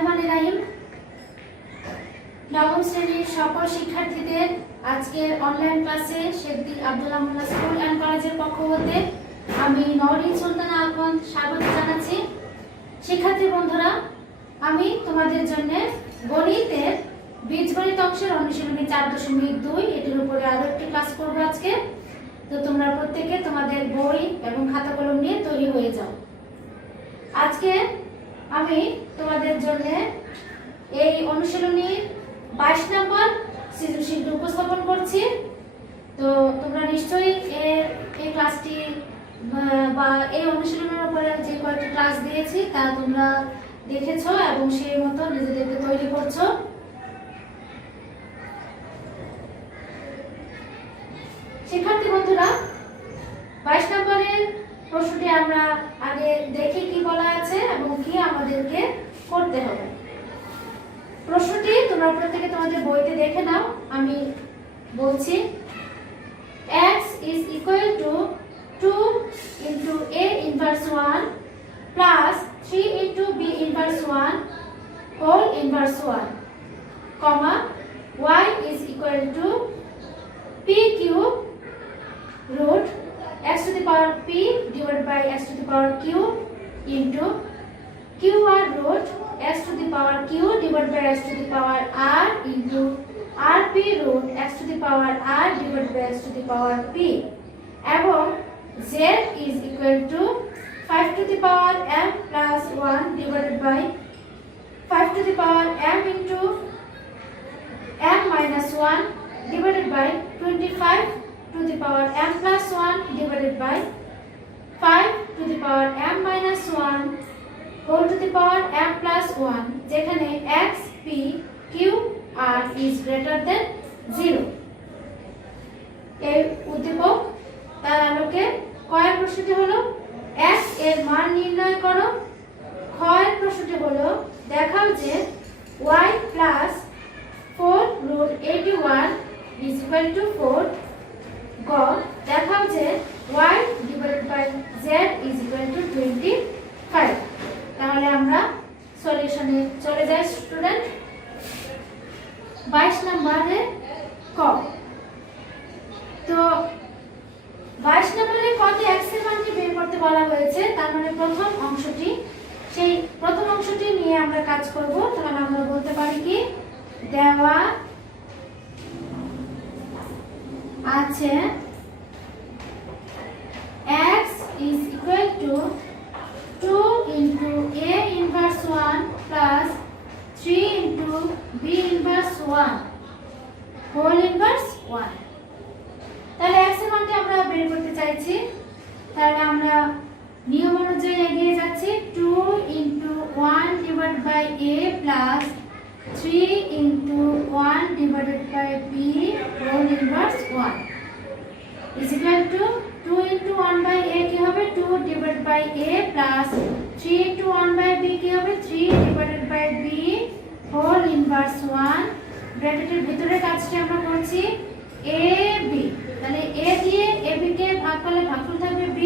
বিসমিল্লাহিররহমানিররহিম। নবম শ্রেণীর সকল শিক্ষার্থীদের আজকের অনলাইন ক্লাসে শেখ আব্দুল্লাহ মোল্লা স্কুল অ্যান্ড কলেজের পক্ষ হতে আমি নওরিন সুলতানা আখন্দ স্বাগত জানাচ্ছি। শিক্ষার্থী বন্ধুরা, আমি তোমাদের জন্য গণিতের বীজগণিত অংশের অনুশীলনী 4.2 এটির উপরে আরো একটি ক্লাস করব আজকে। তো তোমরা প্রত্যেকে তোমাদের বই এবং খাতা কলম নিয়ে তৈরি হয়ে যাও। আজকে আমি তোমাদের জন্য এই অনুশীলনী 22 নম্বর সৃজনশীলটি উপস্থাপন করছি। তো তোমরা নিশ্চয়ই এই ক্লাসটি বা এই অনুশীলনের উপরে যে কয়েকটি ক্লাস দিয়েছি তা তোমরা দেখেছো এবং সেই মতো নিজেদেরকে তৈরি করছো। শিক্ষার্থী বন্ধুরা, 22 নম্বরের প্রশ্নটি আমরা আগে দেখি কি বলা আছে এবং কি আমাদেরকে করতে হবে। প্রশ্নটি তোমরা প্রত্যেকে তোমাদের বইতে দেখে নাও। আমি বলছি, x is equal to 2 into a inverse 1 plus 3 into b inverse 1 whole inverse 1, comma y is equal to p cube root x to the power p divided by x to the power q into qr root x to the power q divided by x to the power r into rp root x to the power r divided by x to the power p, এবং z is equal to 5 to the power m plus 1 divided by 5 to the power m into m minus 1 divided by 25 to the power m plus 1 divided by 5 to the power m minus 1 whole to the power m plus 1, যেখানে x, p, q, r is greater than 0। এই উদ্দীপক তার আলোকে কয়ের প্রশ্নটি হলো x এর মান নির্ণয় করো। ক্ষয়ের প্রশ্নটি হলো দেখাও যে y plus 4 root 81 is equal to 4। গ দেখাও যে y divided by z is equal to 25। তাহলে আমরা সলিউশনে চলে যাই স্টুডেন্ট। 22 নম্বরে ক। তো 22 নম্বরে কতে x এর মানটি বের করতে বলা হয়েছে, তার মানে প্রথম অংশটি, সেই প্রথম অংশটি নিয়ে আমরা কাজ করব। তাহলে আমরা বলতে পারি কি, দেওয়া আছে x is equal to 2 into a inverse 1 plus 3 into b inverse 1 whole inverse 1। তাহলে x এর মানটি আমরা বের করতে চাইছি। তাহলে আমরা নিয়ম অনুযায়ী এগিয়ে যাচ্ছি। 2 into 1 divided by a plus 3 into 1 divided by b whole inverse 1 is equal to 2 into 1 by a কি হবে 2 divided by a plus 3 into 1 by b কি হবে 3 divided by b whole inverse 1। ব্র্যাকেটের ভিতরে কাজটি আমরা করছি a b। তাহলে a দিয়ে a b কে ভাগ করলে ভাগফল থাকবে b,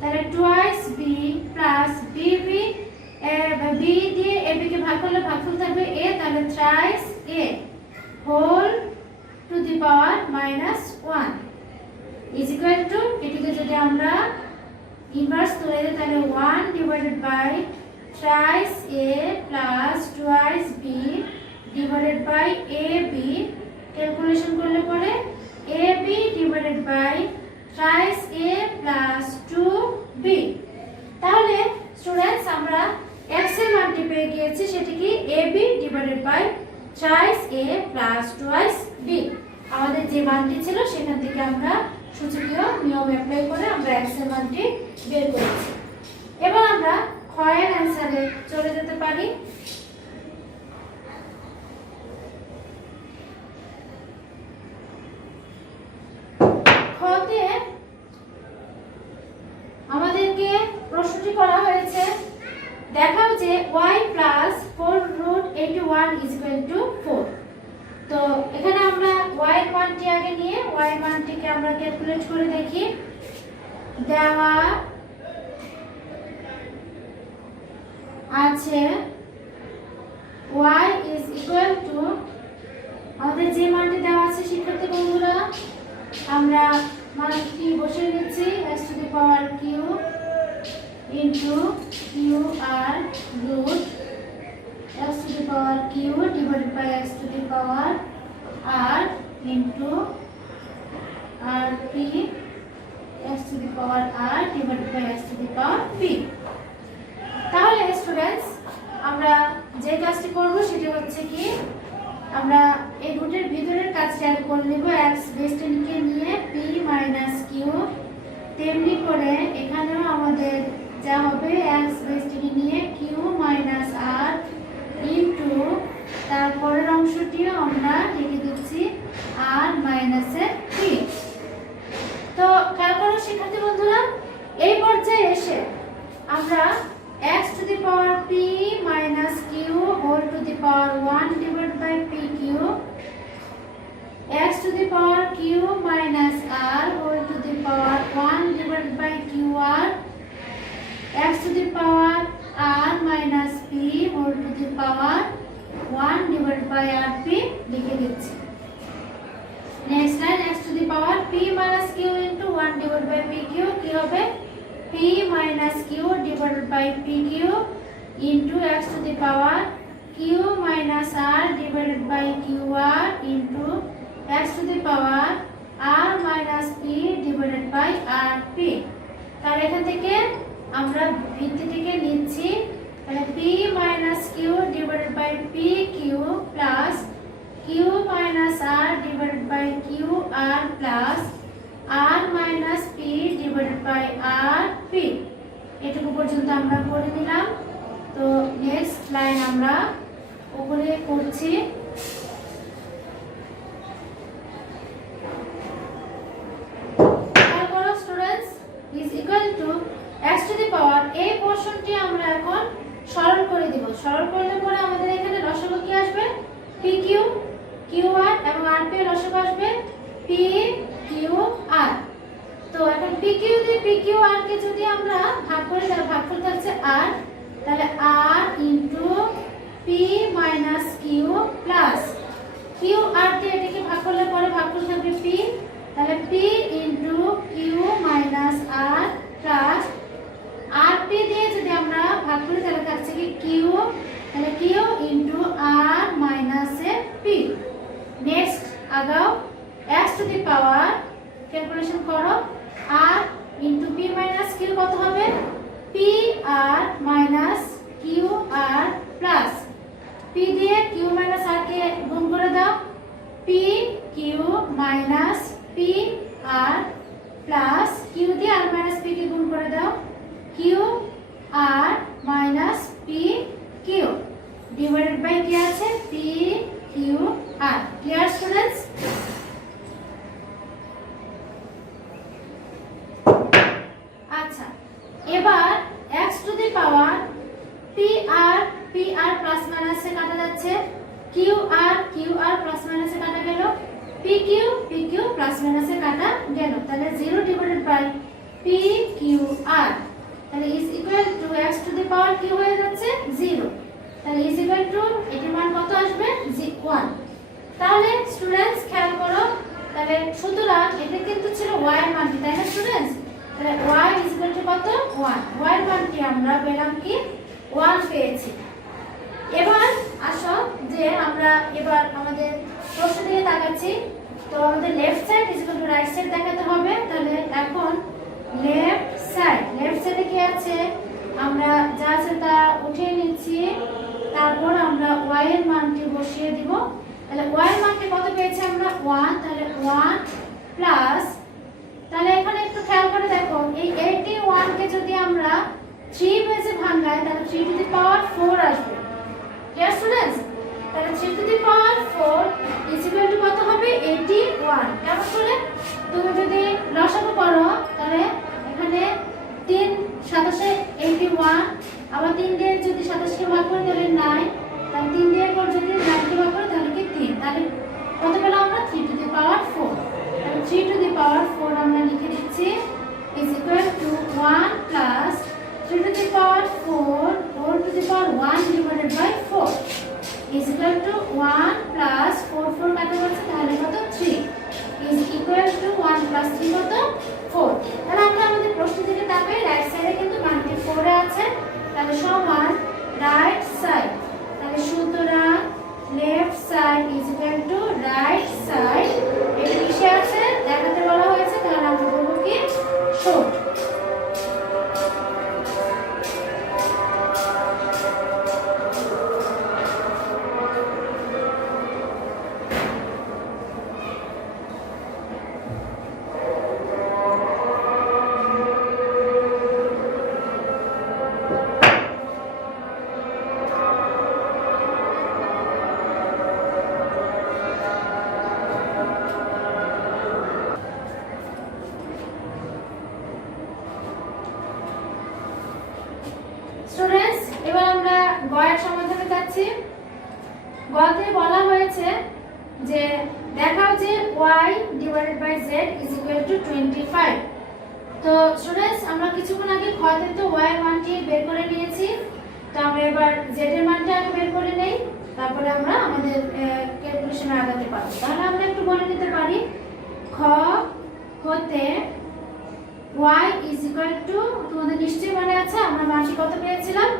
তাহলে twice b plus b b, b দিয়ে a b কে ভাগ করলে ভাগফল থাকবে a, তাহলে thrice a whole to the power minus 1 is equal to, এটিকে যদি আমরা ইনভার্স তুলে দিই তাহলে 1 divided by thrice a plus twice b divided by ab, calculation করলে পরে ab divided by thrice a plus 2b। তাহলে স্টুডেন্টস আমরা x এর মানটি পেয়ে গিয়েছি, সেটি কি ab divided by thrice a plus twice b। আমাদের যে মানটি ছিল সেখান থেকে আমরা সূচকীয় নিয়ম অ্যাপ্লাই করে আমরা x এর মানটি বের করেছি। এবার আমরা ক্ষয়ের অ্যানসারে চলে যেতে পারি। ক্ষতে আমাদেরকে প্রশ্নটি করা হয়েছে, দেখাও যে y plus 4 root 81 is equal to 4। তো এখানে আমরা y এর মানটি আগে নিয়ে y এর মানটিকে আমরা ক্যালকুলেট করে দেখি। দেওয়া আছে y is equal to আমাদের যে মানটি দেওয়া আছে শিক্ষার্থী বন্ধুরা আমরা মানটি বসিয়ে নিচ্ছি x to the power q into qr root x to the power q divided by x to the power r into rp x to the power r divided by x to the power p। তাহলে students আমরা যে কাজটি করব সেটা হচ্ছে কি আমরা এই রুটের ভিতরের কাজটি আগে করে নেব x বেস 10 কে নিয়ে p - q তেমনি করে এখানেও আমাদের যা হবে x বেস 10 নিয়ে q - r ইনটু তারপরের অংশটিও আমরা লিখে দিচ্ছি r - p। তো খেয়াল করো শিক্ষার্থী বন্ধুরা এই পর্যায়ে এসে আমরা x to the power p minus q whole to the power 1 divided by pq x to the power q minus r whole to the power 1 divided by qr x to the power r minus p whole to the power 1 divided by rp লিখে দিচ্ছি। Next line x to the power p minus q into 1 divided by pq কি হবে p minus q divided by pq into x to the power q minus r divided by qr into x to the power r minus p divided by rp। তাহলে এখান থেকে আমরা ভিত্তিটিকে নিচ্ছি তাহলে p minus q divided by pq plus q minus r divided by qr plus r minus p divided by rp এটুকু পর্যন্ত আমরা করে নিলাম। তো নেক্সট লাইন আমরা উপরে করছি তারপর students is equal two x to the power এই পোরশনটি আমরা এখন সরল করে দিব। সরল করলে পরে আমাদের এখানে লসাগু কি আসবে pq qr এবং rp এর লসাগু আসবে p q r। তো এখন pq দিয়ে pqr কে যদি আমরা ভাগ করি তাহলে ভাগফল থাকছে r তাহলে r p q plus qr দিয়ে এটাকে ভাগ করলে পরে ভাগফল থাকবে p তাহলে p q r plus rp দিয়ে যদি আমরা ভাগ করি তাহলে থাকছে কি q তাহলে q r p। নেক্সট আগাও x to the power calculation করো r p q কত হবে p r q r plus p দিয়ে q r কে গুণ করে দাও p q p r plus q দিয়ে r p কে গুণ করে দাও q r p q divided by কি আছে p q r। Clear students? আচ্ছা এবার x to the power pr plus minus এ কাটা যাচ্ছে qr প্লাস মাইনাস এ কাটা গেল pq প্লাস মাইনাস এ কাটা গেল তাহলে 0 ডিভাইডেড বাই pqr তাহলে is equal two x to the power কি হয়ে যাচ্ছে 0 তাহলে ইজ ইকুয়াল টু এটির মান কত আসবে 1। তাহলে স্টুডেন্টস খেয়াল করো তাহলে সুতরাং এটা কিন্তু ছিল y এর মান তাই না স্টুডেন্টস তাহলে y ইজ ইকুয়াল টু কত 1 y এর মানটি আমরা পেলাম কি 1 পেয়েছি। এবার আসো যে আমরা এবার আমাদের প্রশ্ন দিয়ে তাকাচ্ছি তো আমাদের left side is equal two right side দেখাতে হবে তাহলে এখন লেফট সাইডে কি আছে আমরা যা আছে তা উঠিয়ে নিচ্ছি তারপর আমরা y এর মানটি বসিয়ে দিব তাহলে y এর মানটি কত পেয়েছি আমরা 1 তাহলে 1 প্লাস তাহলে এখানে একটু খেয়াল করে দেখো এই 81 কে যদি আমরা 3 বেসে ভাঙাই তাহলে 3 টু দি পাওয়ার 4 আসবে। Clear students? তাহলে 3 to the power 4 is equal two কত হবে 81। কেমন করে তুমি যদি লসাগু করো তাহলে এখানে 3 27 81 আবার 3 দিয়ে যদি 27 কে ভাগ করি তাহলে 9 তাহলে 3 দিয়ে পর যদি 9 কে ভাগ করি তাহলে কি 3 তাহলে কত পেলাম আমরা 3 টু দি পাওয়ার 4 তাহলে 3 টু দি পাওয়ার 4 আমরা লিখে দিচ্ছি is equal to 1 plus 3 to the power 4 whole to the power 1 divided by 4 is equal to 1 plus 4 4 কাটা হচ্ছে তাহলে কত 3 is equal to 1 plus 3 কত 4। তাহলে আমরা আমাদের প্রশ্ন থেকে তাকাই, রাইট সাইডে কিন্তু মানটি 4 এ আছে, তাহলে সমান রাইট সাইড, তাহলে সুতরাং left side is equal to right side. এটা কিসে আছে দেখাতে বলা হয়েছে, তাহলে আমরা বলবো কি শর্ট। স্টুডেন্টস, এবার আমরা গয়ের সমাধানে যাচ্ছি। গতে বলা হয়েছে যে দেখাও যে y divided by z is equal to 25। তো স্টুডেন্টস, আমরা কিছুক্ষণ আগে খতে তো y এর মানটি বের করে নিয়েছি, তো আমরা এবার z এর মানটা আগে বের করে নেই, তারপরে আমরা আমাদের ক্যালকুলেশনে আগাতে পারবো। তাহলে আমরা একটু বলে নিতে পারি, খ হতে y is equal to, তোমাদের নিশ্চয়ই মনে আছে আমরা মানটি কত পেয়েছিলাম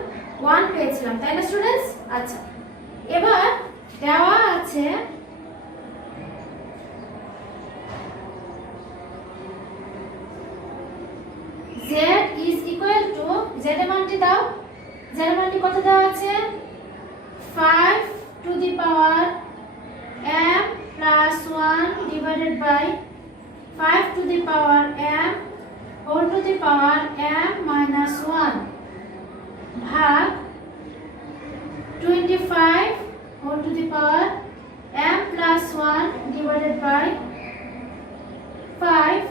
1 পেয়েছিলাম, তাই না স্টুডেন্টস? আচ্ছা, এবার দেওয়া আছে z is equal to, z এর মানটি দাও, z এর মানটি কত দেওয়া আছে 5 to the power m plus 1 divided by 5 to the power m whole to the power m minus 1 ভাগ 25 whole to the power m plus 1 divided by 5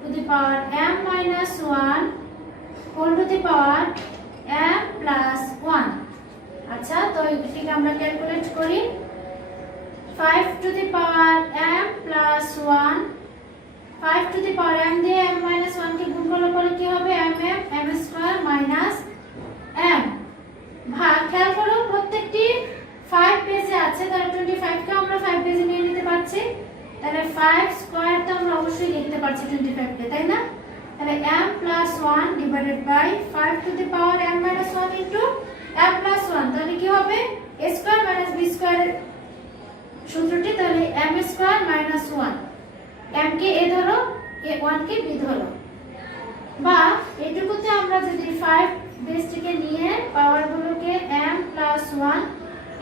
to the power m minus 1 whole to the power m plus 1। আচ্ছা, তো এটিকে আমরা calculate করি। 5 to the power m plus 1, 5 to the power m দিয়ে m minus 1 কে গুণ করলে পরে কি হবে m স্কয়ার মাইনাস m ভাগ, খেয়াল করো প্রত্যেকটি 5 পেজে আছে, তাহলে 25 কে আমরা 5 পেজে নিয়ে নিতে পারছি, তাহলে 5 স্কয়ার তো আমরা অবশ্যই লিখতে পারছি 25 কে, তাই না? তাহলে m plus 1 divided by 5 to the power m minus 1 into m plus 1, তাহলে কি হবে a স্কয়ার মাইনাস b স্কয়ারের সূত্রটি, তাহলে m square minus 1, m K a ধরো, a 1 কে b ধরো, বা এটুকুতে আমরা যদি 5 বেসটিকে নিয়ে পাওয়ারগুলোকে m plus 1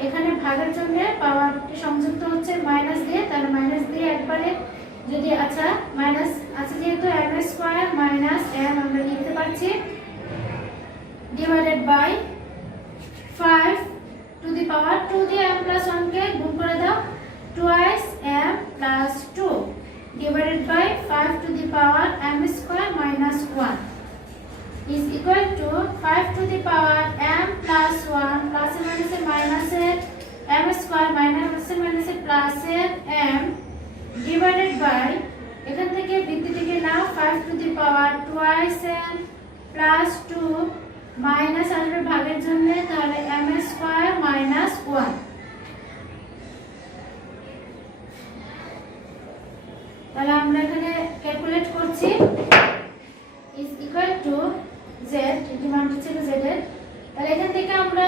এখানে ভাগের জন্য পাওয়ারটি সংযুক্ত হচ্ছে মাইনাস দিয়ে, তাহলে মাইনাস দিয়ে একবারে যদি আচ্ছা মাইনাস আছে যেহেতু m স্কয়ার মাইনাস m আমরা লিখতে পারছি ডিভাইডেড বাই 5 টু দি পাওয়ার 2 দিয়ে m plus 1 কে গুণ করে দাও, twice m plus 2 divided by 5 to the power m square minus 1 is equal to 5 to the power m plus 1 plus minus minus m square minus minus plus m divided by, এখান থেকে ভিত্তিটিকে নাও 5 to the power twice m plus 2 minus আসবে ভাগের জন্য, তাহলে m square minus 1। তাহলে আমরা এখানে calculate করছি is equal to z, এটি মানটি ছিল z এর, তাহলে এখান থেকে আমরা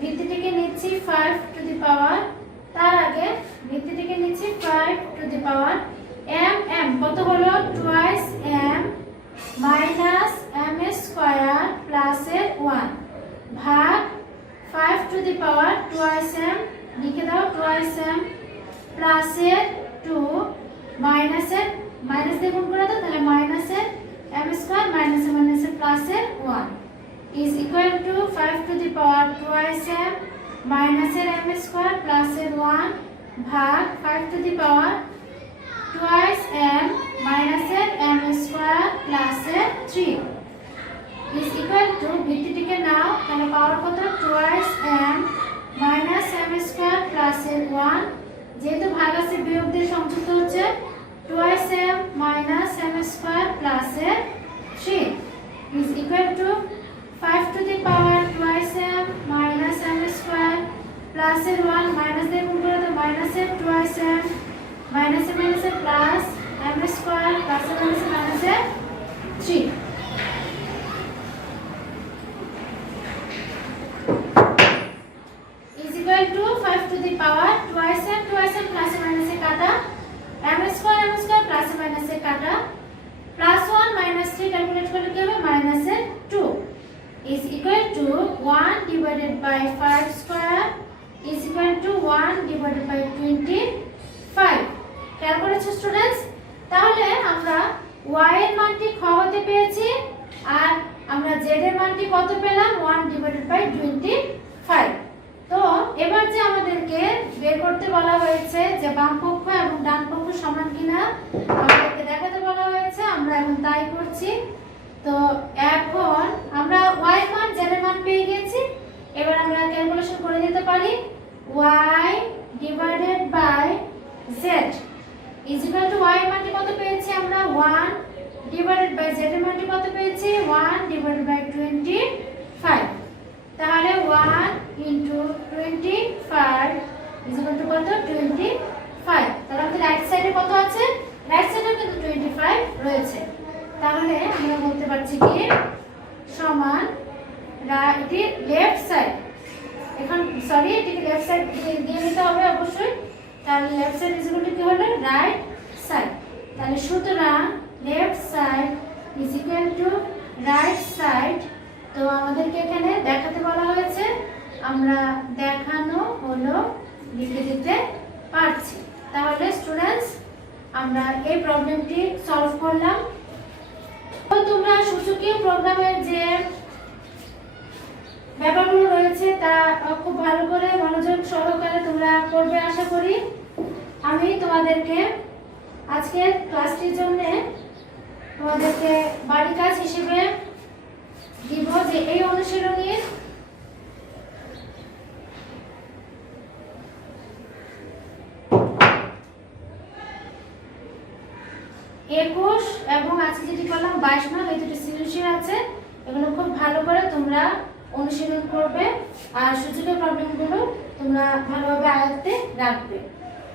ভিত্তিটিকে নিচ্ছি 5 to the power, তার আগে ভিত্তিটিকে নিচ্ছি 5 to the power m কত হলো twice m minus m square plus 1 ভাগ 5 to the power twice m, লিখে দাও twice m plus 2 মাইনাস দিয়ে গুণ করে দাও, তাহলে minus m square minus minus plus 1 is equal to 5 to the power twice m minus m square plus 1 ভাগ 5 to the power twice m minus m square plus 3 is equal to, ভিত্তিটিকে নাও, তাহলে পাওয়ার কত twice m minus m square plus 1, যেহেতু ভাগ আছে বিয়োগ দিয়ে সংযুক্ত হচ্ছে twice m minus m square plus 3 is equal to 5 to the power twice m minus m square প্লাসের 1 মাইনাস দিয়ে গুণ করে তো মাইনাসের টুয়াইস m মাইনাসে মাইনাসে প্লাস m স্কয়ার প্লাসে মাইনাসে মাইনাসে 3 is equal to 5 to the power twice m প্লাসে মাইনাসে কাটা m স্কয়ার প্লাসে মাইনাসে কাটা প্লাস 1 মাইনাস 3 ক্যালকুলেট করলে কি হবে মাইনাসে 2 is equal to 1 divided by 5 square is equal to 1 divided by 25 খেয়াল করেছো স্টুডেন্টস তাহলে আমরা y এর মানটি খ হতে পেয়েছি আর আমরা z এর মানটি কত পেলাম 1 divided by 25 তো এবার যে আমাদেরকে বের করতে বলা হয়েছে যে বাম পক্ষ এবং ডান পক্ষ সমান কিনা আমাদেরকে দেখাতে বলা হয়েছে আমরা এখন তাই করছি তো এখন আমরা y এর মান z এর মান পেয়ে গেছি এবার আমরা ক্যালকুলেশন করে দিতে পারি y divided by z is equal to y এর মানটি কত পেয়েছি আমরা 1 divided by z এর মানটি কত পেয়েছি 1 divided by 25 তাহলে 1 into 25 is equal to কত 25 তাহলে আমাদের রাইট সাইডে কত আছে রাইট সাইডে কিন্তু 25 রয়েছে তাহলে আমরা বলতে পারছি কি সমান এটি লেফট সাইড এখন সরি এটিকে লেফট সাইড দিয়ে নিতে হবে অবশ্যই তাহলে left side is equal two কি হলো রাইট সাইড তাহলে সুতরাং left side is equal two right side তো আমাদেরকে এখানে দেখাতে বলা হয়েছে আমরা দেখানো হলো লিখে দিতে পারছি তাহলে স্টুডেন্টস আমরা এই প্রবলেমটি সলভ করলাম তো তোমরা সূচকীয় প্রোগ্রামের যে ব্যাপারগুলো রয়েছে তা খুব ভালো করে মনোযোগ সহকারে তোমরা করবে আশা করি আমি তোমাদেরকে আজকের ক্লাসটির জন্য তোমাদেরকে বাড়ি কাজ হিসেবে দিব যে এই অনুশীলনীর একুশ এবং আজকে যেটি করলাম 22 নং এই দুটি সৃজনশীল আছে এগুলো খুব ভালো করে তোমরা অনুশীলন করবে আর সূচকীয় প্রবলেমগুলো তোমরা ভালোভাবে আয়ত্তে রাখবে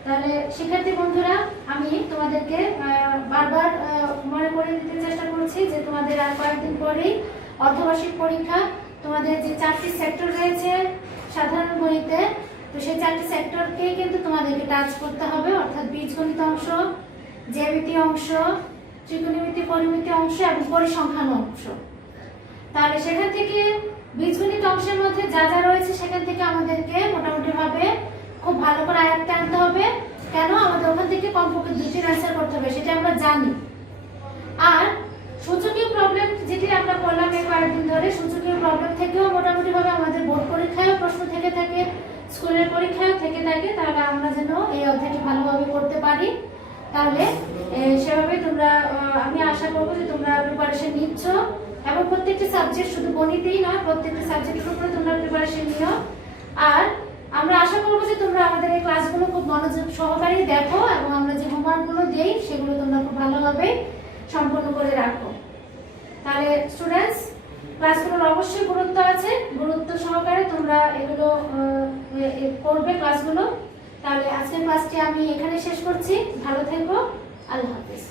তাহলে শিক্ষার্থী বন্ধুরা আমি তোমাদেরকে বারবার মনে করে দিতে চেষ্টা করছি যে তোমাদের আর কয়েকদিন পরেই অর্ধবার্ষিক পরীক্ষা তোমাদের যে 4টি সেক্টর রয়েছে সাধারণ গণিতে তো সেই 4টি সেক্টরকে কিন্তু তোমাদেরকে টাচ করতে হবে অর্থাৎ বীজগণিত অংশ জ্যামিতি অংশ ত্রিকোণমিতি পরিমিতি অংশ এবং পরিসংখ্যান অংশ তাহলে সেখান থেকে বীজগণিত অংশের মধ্যে যা যা রয়েছে সেখান থেকে আমাদেরকে মোটামুটি ভাবে খুব ভালো করে আয়ত্তে আনতে হবে কেন আমাদের ওখান থেকে কমপক্ষে 2টির অ্যান্সার করতে হবে সেটা আমরা জানি আর সূচকীয় প্রবলেম যেটি আমরা করলাম এই কয়েকদিন ধরে সূচকীয় প্রবলেম থেকেও মোটামুটি ভাবে আমাদের বোর্ড পরীক্ষায়ও প্রশ্ন থেকে থাকে স্কুলের পরীক্ষায়ও থেকে থাকে তাহলে আমরা যেন এই অধ্যায়টি ভালোভাবে করতে পারি তাহলে সেভাবে তোমরা আমি আশা করব যে তোমরা প্রিপারেশন নিচ্ছ এবং প্রত্যেকটি সাবজেক্ট শুধু গণিতেই নয় প্রত্যেকটি সাবজেক্টের উপরে তোমরা প্রিপারেশন নিও আর আমরা আশা করব যে তোমরা আমাদের এই ক্লাসগুলো খুব মনোযোগ সহকারে দেখো এবং আমরা যে হোমওয়ার্কগুলো দেই সেগুলো তোমরা খুব ভালোভাবে সম্পন্ন করে রাখো তাহলে স্টুডেন্টস ক্লাসগুলোর অবশ্যই গুরুত্ব আছে গুরুত্ব সহকারে তোমরা এগুলো করবে ক্লাসগুলো তাহলে আজকের ক্লাসটি আমি এখানে শেষ করছি ভালো থেকো আল্লাহ হাফেজ